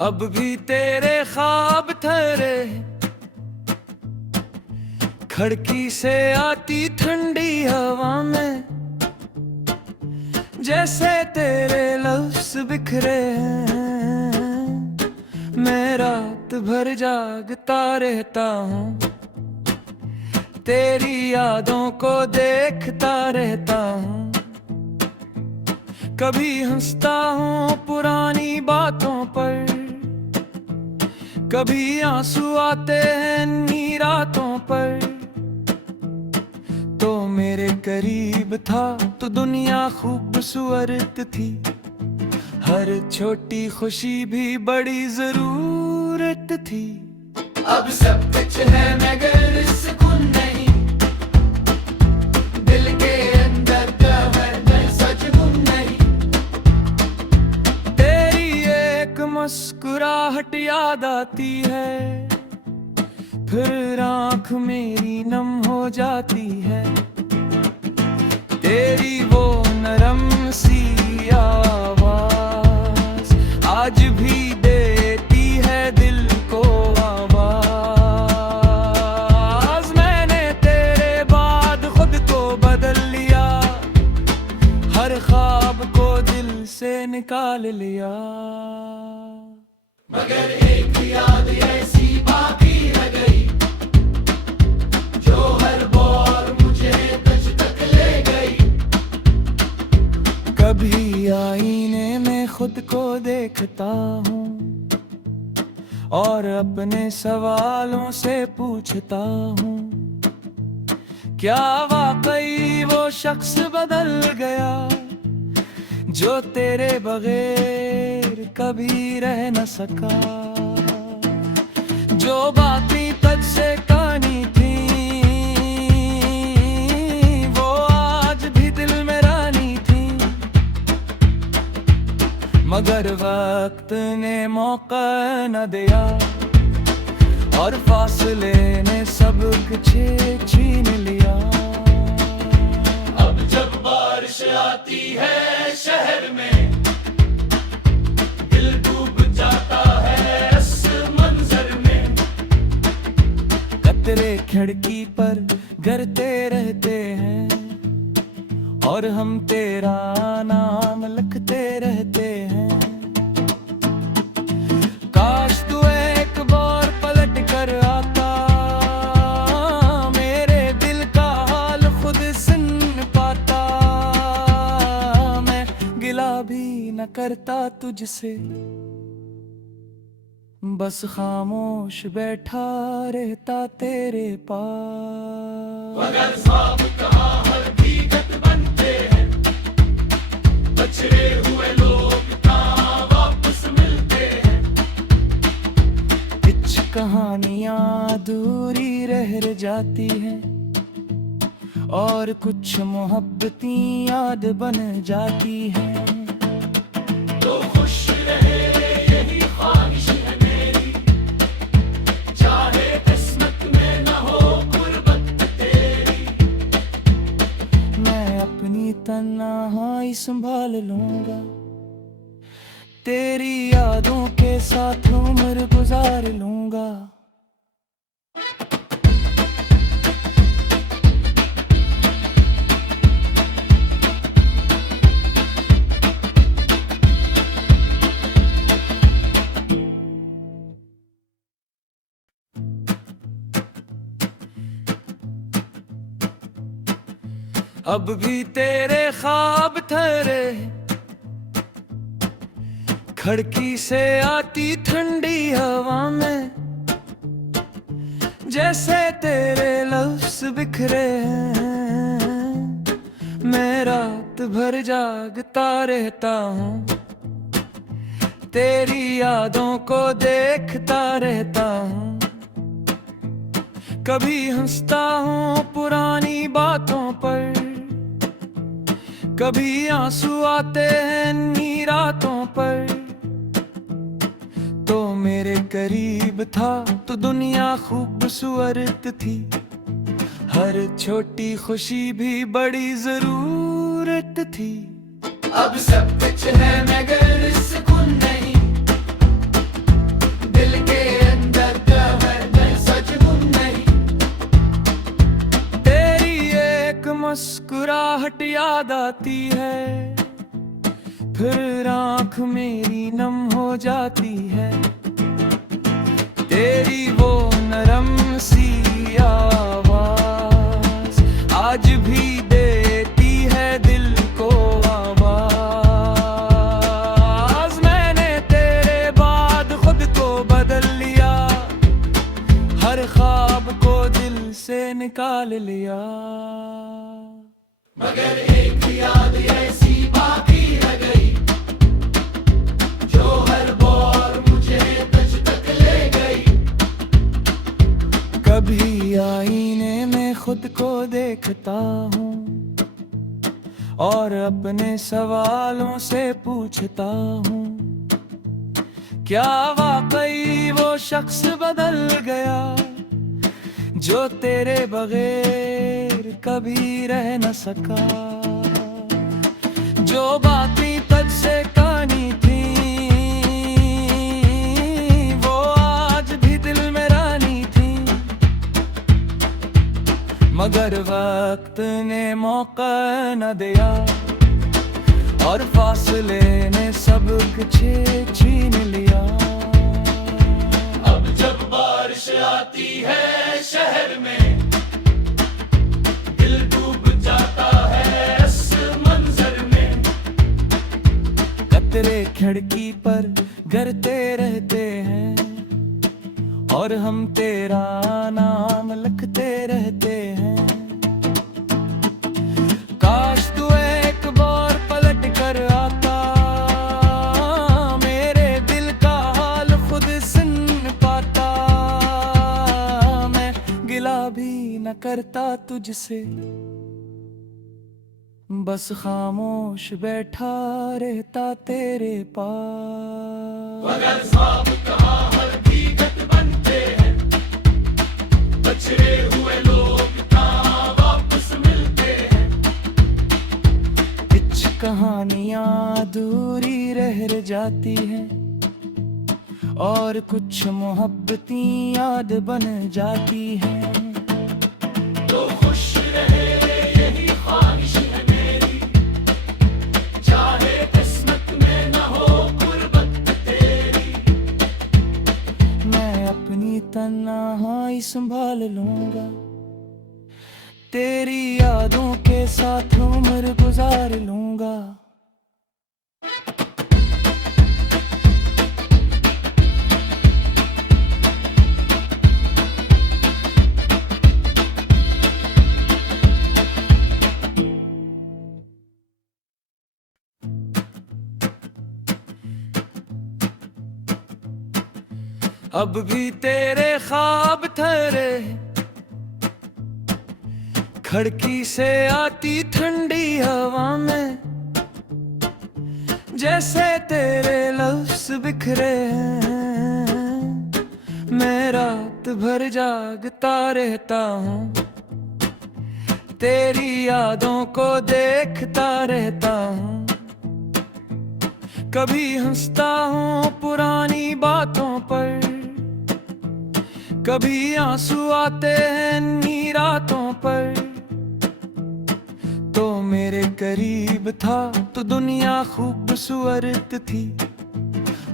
अब भी तेरे ख्वाब ठहरे, खिड़की से आती ठंडी हवा में जैसे तेरे लफ्ज़ बिखरे हैं। मैं रात भर जागता रहता हूँ, तेरी यादों को देखता रहता हूँ। कभी हंसता हूँ पुरानी बातों पर, कभी आंसू आते हैं नी रातों पर। तो मेरे करीब था तो दुनिया खूबसूरत थी, हर छोटी खुशी भी बड़ी जरूरत थी। अब सब कुछ है मगर सुकून नहीं, दिल के अंदर दर्द सच गुम नहीं। तेरी एक मुस्कुराहट याद आती है, फिर आँख मेरी नम हो जाती है। तेरी वो नरम सी आवाज आज भी देती है दिल को आवाज। मैंने तेरे बाद खुद को बदल लिया, हर ख्वाब को दिल से निकाल लिया। मगर एक याद ऐसी बाकी रह गई, जो हर बार मुझे तुझ तक ले गई। कभी आईने में खुद को देखता हूँ और अपने सवालों से पूछता हूँ, क्या वाकई वो शख्स बदल गया जो तेरे बगैर कभी रह न सका। जो बातें तुझसे कहनी थी वो आज भी दिल में रानी थी, मगर वक्त ने मौका न दिया और फासले ने सब कुछ छीन लिया। अब जब बारिश आती है शहर में, दिल डूब जाता है इस मंजर में। कतरे खिड़की पर गिरते रहते हैं और हम तेरा नाम लिखते रहते हैं। काश तू एक बार पलट कर आता, मेरे दिल का हाल खुद सुन पाता। मैं गिला भी न करता तुझसे, बस खामोश बैठा रहता तेरे पास। मगर ख्वाब कहाँ हकीकत बनते हैं, बछड़े हुए लोग कहाँ वापस मिलते हैं। कुछ कहानियां अधूरी रह जाती हैं और कुछ मोहब्बतें याद बन जाती हैं। तो खुश रहे यही ख्वाहिश है मेरी, चाहे किस्मत में न हो गुर्बत तेरी। मैं अपनी तन्हाई संभाल लूंगा, तेरी यादों के साथ उम्र गुजार लूंगा। अब भी तेरे ख्वाब ठहरे, खिड़की से आती ठंडी हवा में जैसे तेरे लफ्ज़ बिखरे हैं। मैं रात भर जागता रहता हूँ, तेरी यादों को देखता रहता हूँ। कभी हंसता हूँ पुरानी बातों पर, कभी आंसू आते हैं नी रातों पर। तो मेरे करीब था तो दुनिया खूबसूरत थी, हर छोटी खुशी भी बड़ी जरूरत थी। अब सब कुछ है मगर सुकून नहीं, मुस्कुराहट याद आती है, फिर आँख मेरी नम हो जाती है। तेरी वो नरम सी आवाज आज भी देती है दिल को आवाज। मैंने तेरे बाद खुद को बदल लिया, हर ख्वाब को दिल से निकाल लिया। मगर एक याद ऐसी बाकी रह गई, जो हर बार मुझे तुझ तक ले गई। कभी आईने में खुद को देखता हूँ और अपने सवालों से पूछता हूँ, क्या वाकई वो शख्स बदल गया जो तेरे बगैर कभी रह न सका। जो बातें तुझसे कहानी थी वो आज भी दिल में रानी थी, मगर वक्त ने मौका न दिया और फासले ने सब कुछ छीन लिया। अब जब बारिश आती है शहर में, दिल डूब जाता है इस मंजर में। कतरे खिड़की पर गिरते रहते हैं और हम तेरा नाम लिखते रहते हैं। काश तू एक बार पलट कर आता, मेरे दिल का हाल खुद सुन पाता। मैं गिला भी न करता तुझसे, बस खामोश बैठा रहता तेरे पास। मगर ख्वाब कहाँ हकीकत बनते हैं, बछड़े हुए लोग कहाँ वापस मिलते हैं। कुछ कहानियां अधूरी रह जाती हैं और कुछ मोहब्बतें याद बन जाती हैं। तो खुश रहे यही ख्वाहिश है मेरी, चाहे किस्मत में न हो गुर्बत तेरी। मैं अपनी तन्हाई संभाल लूंगा, तेरी यादों के साथ उम्र गुजार लूंगा। अब भी तेरे ख्वाब ठहरे, खिड़की से आती ठंडी हवा में, जैसे तेरे लफ्ज बिखरे हैं। मैं रात भर जागता रहता हूँ, तेरी यादों को देखता रहता हूँ। कभी हंसता हूँ पुरानी बातों पर, कभी आंसू आते हैं नी रातों पर। तो मेरे करीब था तो दुनिया खूबसूरत थी,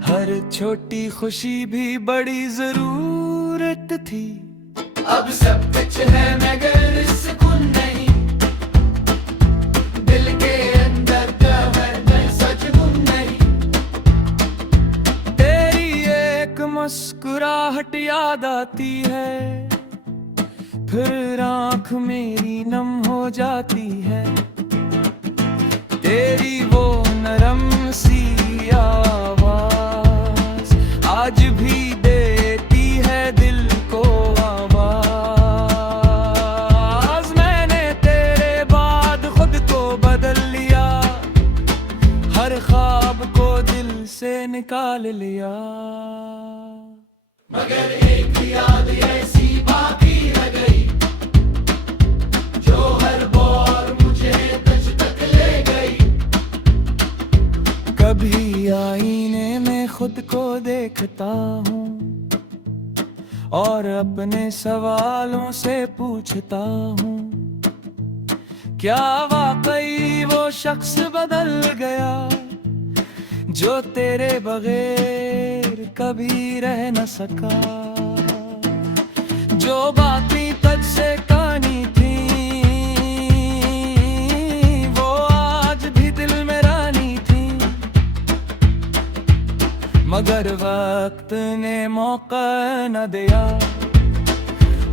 हर छोटी खुशी भी बड़ी जरूरत थी। अब सब कुछ है मगर सुकून नहीं, दिल के अंदर दर्द सच गुम नहीं। तेरी एक मुस्कुराहट याद आती है, फिर आँख मेरी नम हो जाती है। तेरी वो नरम सी आवाज आज भी देती है दिल को आवाज। मैंने तेरे बाद खुद को बदल लिया, हर ख्वाब को दिल से निकाल लिया। मगर एक याद ऐसी बाकी रह गई, जो हर बार मुझे तुझ तक ले गई। कभी आईने में खुद को देखता हूँ और अपने सवालों से पूछता हूँ, क्या वाकई वो शख्स बदल गया जो तेरे बगैर कभी रह न सका। जो बातें तुझसे कहानी थी वो आज भी दिल में रानी थी, मगर वक्त ने मौका न दिया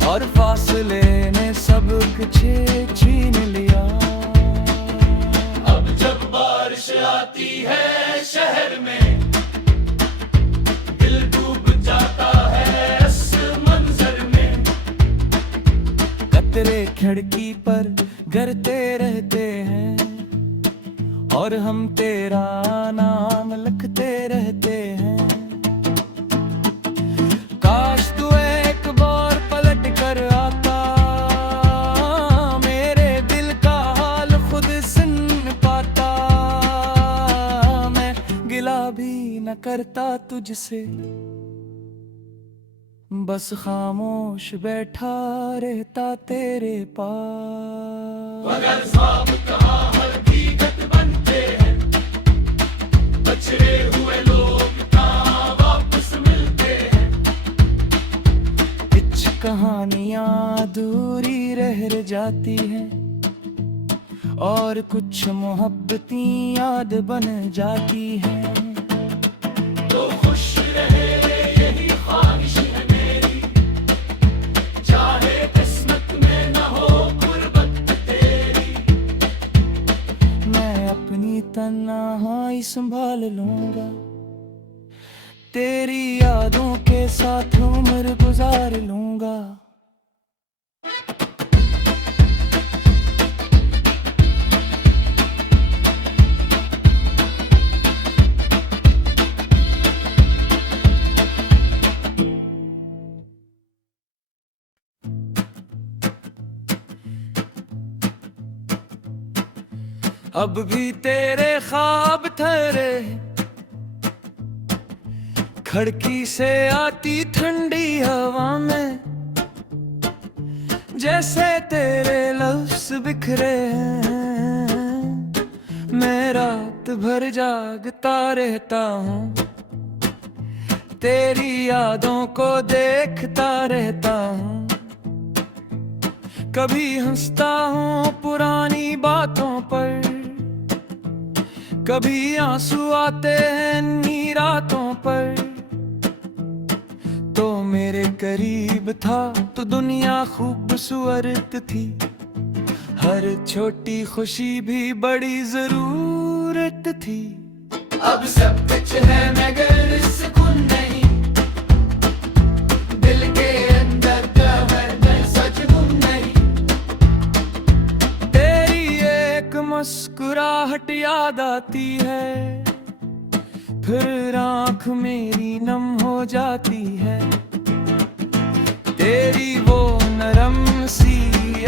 और फासले ने सब कुछ छीन लिया। अब जब बारिश आती है शहर में, दिल डूब जाता है इस मंजर में। कतरे खिड़की पर गिरते रहते हैं और हम तेरा नाम लिखते रहते हैं। काश तू एक बार पलट कर आता, मेरे दिल का हाल खुद सुन पाता। मैं गिला भी न करता तुझसे, बस खामोश बैठा रहता तेरे पास। मगर ख्वाब कहाँ हकीकत बनते हैं, बछड़े हुए लोग कहाँ वापस मिलते हैं। कुछ कहानियां अधूरी रह जाती हैं और कुछ मोहब्बतें याद बन जाती हैं। तो खुश रहे यही ख्वाहिश है मेरी, चाहे किस्मत में न हो गुर्बत तेरी। मैं अपनी तन्हाई संभाल लूंगा, तेरी यादों के साथ उम्र गुजार लूंगा। अब भी तेरे ख्वाब ठहरे, खिड़की से आती ठंडी हवा में, जैसे तेरे लफ्ज बिखरे हैं। मैं रात भर जागता रहता हूँ, तेरी यादों को देखता रहता हूँ। कभी हंसता हूँ पुरानी बातों पर, कभी आंसू आते हैं नी रातों पर। तो मेरे करीब था तो दुनिया खूबसूरत थी, हर छोटी खुशी भी बड़ी जरूरत थी। अब सब कुछ है मगर सुकून नहीं, दिल के अंदर दर्द सच गुम नहीं। तेरी एक मुस्कुराहट याद आती है, फिर आंख मेरी नम हो जाती है। तेरी वो नरम सी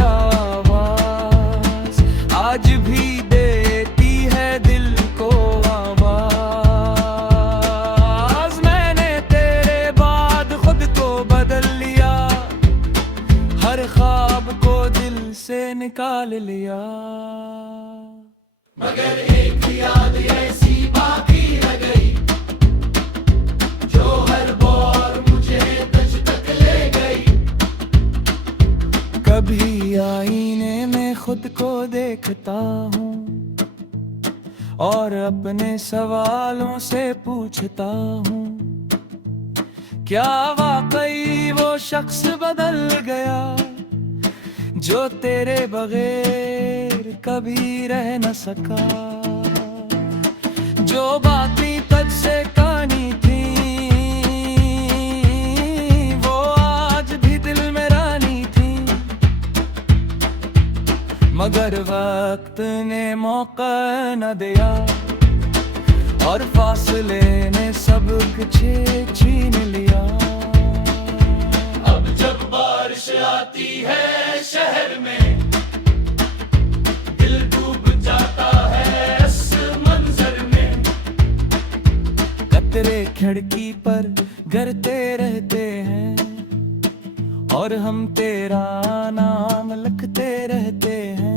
आवाज आज भी देती है दिल को आवाज। मैंने तेरे बाद खुद को बदल लिया, हर ख्वाब को दिल से निकाल लिया। मगर एक याद ऐसी बाकी रह गई, जो हर बार मुझे तुझ तक ले गई। कभी आईने में खुद को देखता हूँ और अपने सवालों से पूछता हूँ, क्या वाकई वो शख्स बदल गया जो तेरे बगैर कभी रह न सका। जो बातें तुझसे कहानी थी वो आज भी दिल में रानी थी, मगर वक्त ने मौका न दिया और फासले ने सब कुछ छीन लिया। अब जब बारिश आती है शहर में, दिल डूब जाता है इस मंजर में। कतरे खिड़की पर गिरते रहते हैं और हम तेरा नाम लिखते रहते हैं।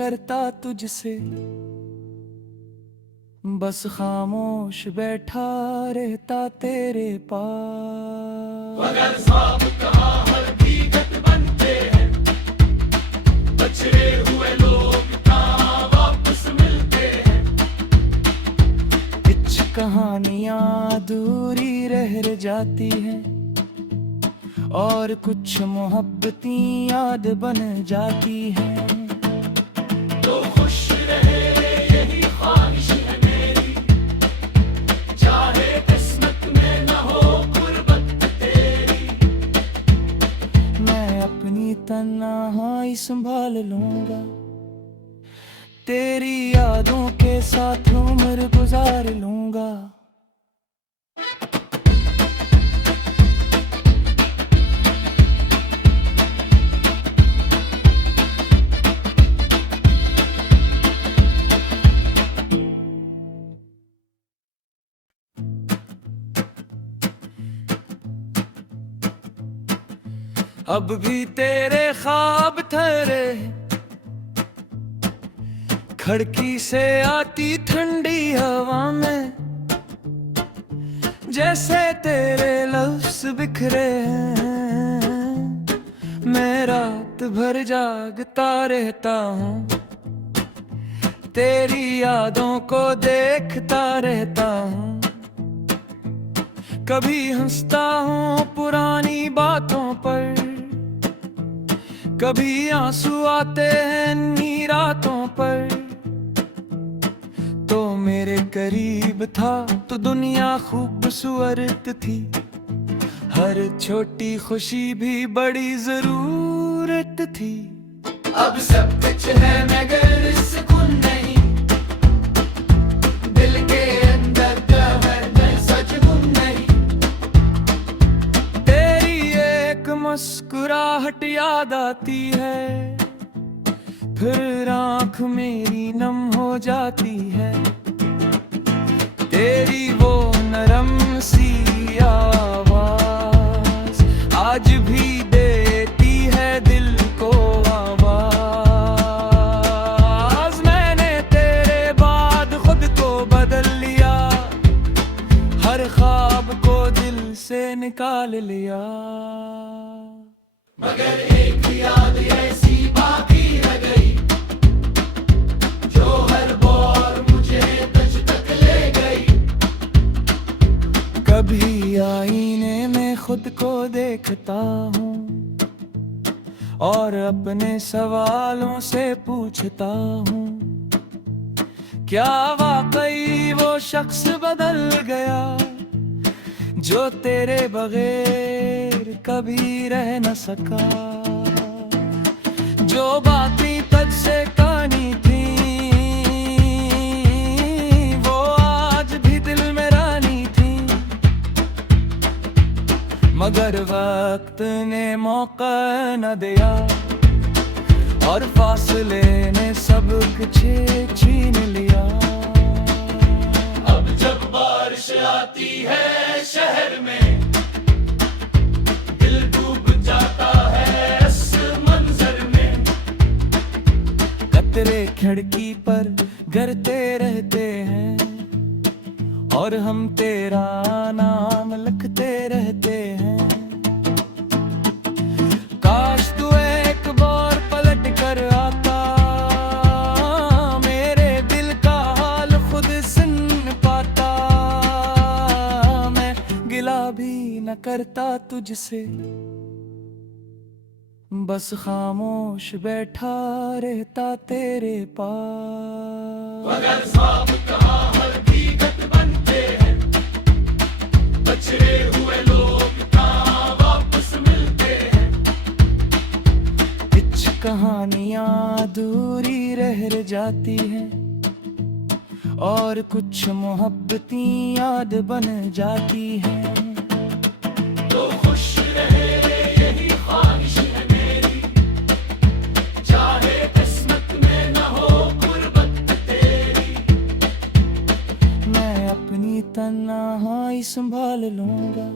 करता तुझसे, बस खामोश बैठा रहता तेरे पास। मगर साहब कहाँ हकीकत बनते हैं, बछड़े हुए लोग कहाँ वापस मिलते हैं। कुछ कहानियां अधूरी रह जाती हैं और कुछ मोहब्बतें याद बन जाती हैं। तो खुश रहे यही ख्वाहिश है मेरी, चाहे किस्मत में न हो गुर्बत तेरी। मैं अपनी तन्हाई संभाल लूंगा, तेरी यादों के साथ उम्र गुजार लूंगा। अब भी तेरे ख्वाब ठहरे, खिड़की से आती ठंडी हवा में, जैसे तेरे लफ्ज़ बिखरे हैं। मैं रात भर जागता रहता हूँ, तेरी यादों को देखता रहता हूँ। कभी हंसता हूँ पुरानी बातों पर, कभी आंसू आते हैं नी रातों पर। तो मेरे करीब था तो दुनिया खूबसूरत थी, हर छोटी खुशी भी बड़ी जरूरत थी। अब सब कुछ है मगर सुकून नहीं, दिल के अंदर कहर सच गुम नहीं। तेरी एक मुस्कुराहट याद आती है, फिर आँख मेरी नम हो जाती है। तेरी वो नरम सी आवाज आज भी देती है दिल को आवाज। मैंने तेरे बाद खुद को बदल लिया, हर ख्वाब को दिल से निकाल लिया। मगर एक याद ऐसी बाकी रह गई, जो हर बार मुझे तुझ तक ले गई। कभी आईने में खुद को देखता हूँ और अपने सवालों से पूछता हूँ, क्या वाकई वो शख्स बदल गया जो तेरे बगैर कभी रह न सका। जो बातें तुझसे कहानी थी वो आज भी दिल में रानी थी, मगर वक्त ने मौका न दिया और फासले ने सब कुछ छीन लिया। अब जब बारिश आती है शहर में, दिल डूब जाता है इस मंजर में। कतरे खिड़की पर गिरते रहते हैं और हम तेरा नाम लिखते रहते हैं। काश तू एक बार पलट कर आता, मेरे दिल का हाल खुद सुन पाता। मैं गिला भी न करता तुझसे, बस खामोश बैठा रहता तेरे पास। मगर साहब कहाँ हकीकत बनते हैं, बछड़े हुए लोग कहाँ वापस मिलते हैं। कुछ कहानियां अधूरी रह जाती हैं और कुछ मोहब्बतें याद बन जाती हैं। तो खुश रहे यही ख्वाहिश है मेरी, चाहे किस्मत में न हो गुर्बत तेरी। मैं अपनी तन्हाई संभाल लूंगा,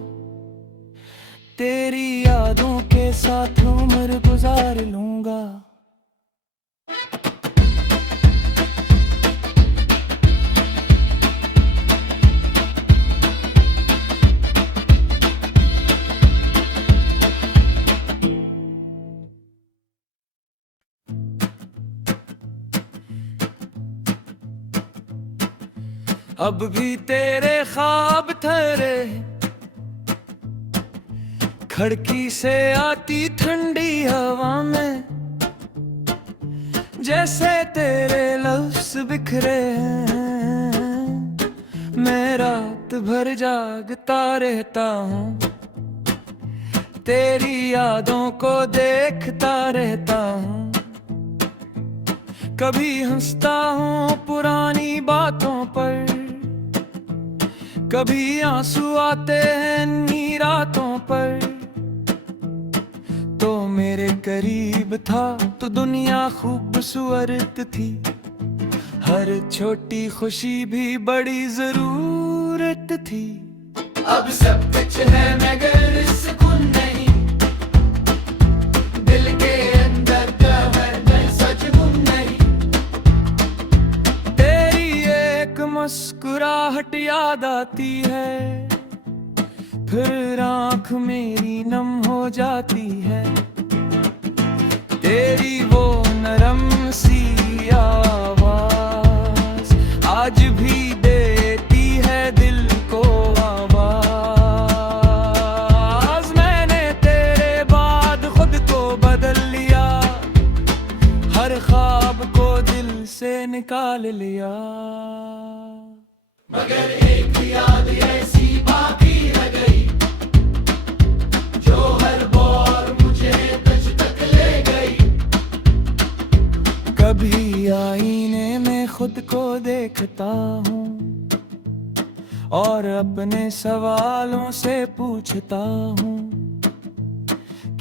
तेरी यादों के साथ उम्र गुजार लूंगा। अब भी तेरे ख्वाब ठहरे, खिड़की से आती ठंडी हवा में जैसे तेरे लफ्ज़ बिखरे हैं। मैं रात भर जागता रहता हूँ, तेरी यादों को देखता रहता हूँ। कभी हंसता हूँ पुरानी बातों पर, कभी आंसू आते हैं नी रातों पर। तो मेरे करीब था तो दुनिया खूबसूरत थी, हर छोटी खुशी भी बड़ी जरूरत थी। अब सब कुछ है मगर सुकून नहीं, दिल के अंदर कहर सच गुम नहीं। तेरी एक मुस्कुराहट याद आती है, फिर आँख मेरी नम हो जाती है। तेरी वो नरम सी आवाज आज भी देती है दिल को आवाज। मैंने तेरे बाद खुद को बदल लिया, हर ख्वाब को दिल से निकाल लिया। मगर एक याद ऐसी बाकी रह गई, जो हर बार मुझे तुझ तक ले गई। कभी आईने में खुद को देखता हूँ और अपने सवालों से पूछता हूँ,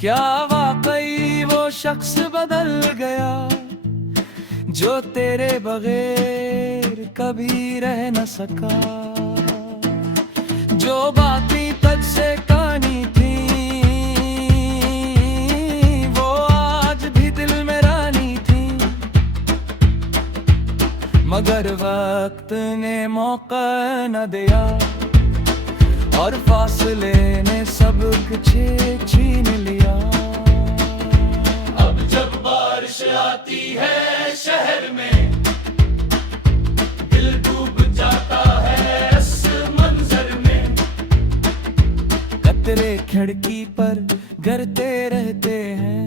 क्या वाकई वो शख्स बदल गया जो तेरे बगैर कभी रह न सका। जो बातें तुझसे कहानी थी वो आज भी दिल में रानी थी, मगर वक्त ने मौका न दिया और फासले ने सब कुछ छीन लिया। अब जब बारिश आती है शहर में, दिल डूब जाता है इस मंजर में। कतरे खिड़की पर गिरते रहते हैं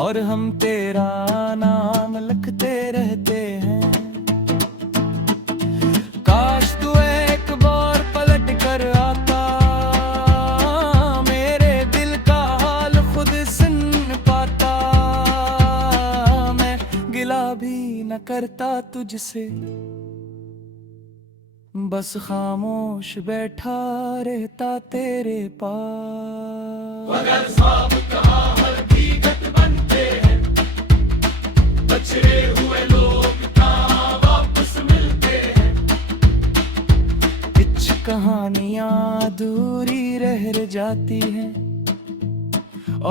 और हम तेरा नाम लिखते रहते हैं। काश तू एक बार पलट कर आता, मेरे दिल का हाल खुद सुन पाता। मैं गिला भी न करता तुझसे, बस खामोश बैठा रहता तेरे पास। मगर ख्वाब कहाँ हकीकत बनते हैं, बछड़े हुए लोग कहाँ वापस मिलते हैं। कुछ कहानियां अधूरी रह जाती हैं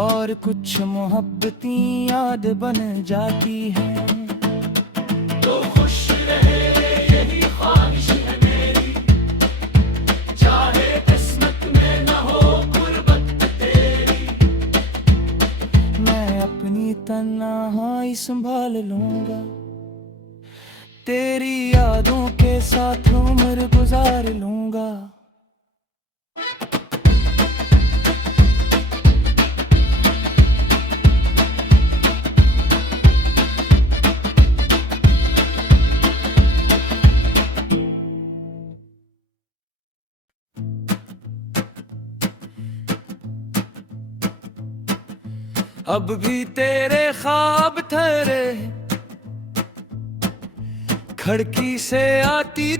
और कुछ मोहब्बतें याद बन जाती हैं। तो खुश रहे यही ख्वाहिश है मेरी, चाहे किस्मत में न हो गुर्बत तेरी। मैं अपनी तन्हाई संभाल लूंगा, तेरी यादों के साथ उम्र गुजार लूंगा। अब भी तेरे ख्वाब ठहरे, खिड़की से आती